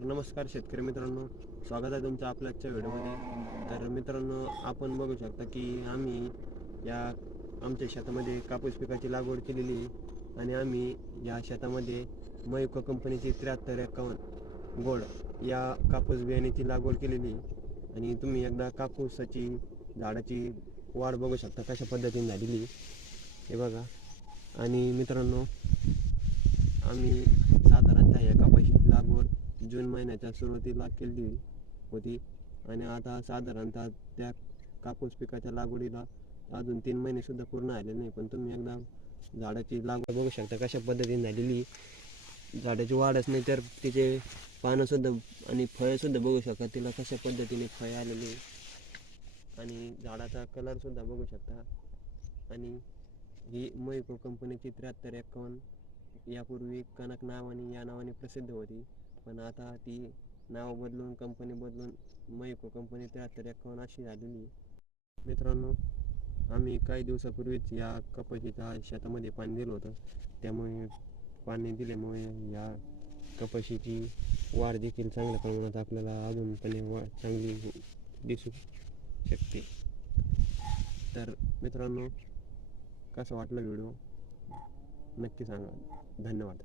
तर नमस्कार शेतकरी मित्रांनो, स्वागत आहे तुमचं आपल्या आजच्या व्हिडिओमध्ये. तर मित्रांनो, आपण बघू शकता की आम्ही या आमच्या शेतामध्ये कापूस पिकाची लागवड केलेली आहे आणि आम्ही या शेतामध्ये मयुका कंपनीची 7351 गोड या कापूस बियाण्याची लागवड केलेली आहे. आणि तुम्ही एकदा कापूसाची झाडाची वाढ बघू शकता कशा पद्धतीने झालेली हे बघा. आणि मित्रांनो, आम्ही साधारणतः या कपाशीची लागवड जून महिन्याच्या सुरुवातीला केली होती आणि आता साधारणतः त्या कापूस पिकाच्या लागवडीला अजून 3 महिनेसुद्धा पूर्ण आले नाही. पण तुम्ही एकदा झाडाची लागवड बघू शकता कशा पद्धतीने झालेली. झाडाची वाढच नाही तर तिचे पानंसुद्धा आणि फळंसुद्धा बघू शकता तिला कशा पद्धतीने फळे आलेली आणि झाडाचा कलरसुद्धा बघू शकता. आणि ही मयुका कंपनीची 7351 यापूर्वी कनक नावाने या नावाने प्रसिद्ध होती, पण आता ती नाव बदलून कंपनी बदलून मयुका कंपनी 7351 अशी झालेली. मित्रांनो, आम्ही काही दिवसापूर्वीच या कपाशीच्या शेतामध्ये पाणी दिलं होतं, त्यामुळे पाणी दिल्यामुळे या कपाशीची वाढ देखील चांगल्या प्रमाणात आपल्याला अजूनपणे चांगली दिसू शकते. तर मित्रांनो, कसा वाटला व्हिडिओ नक्की सांगा. धन्यवाद.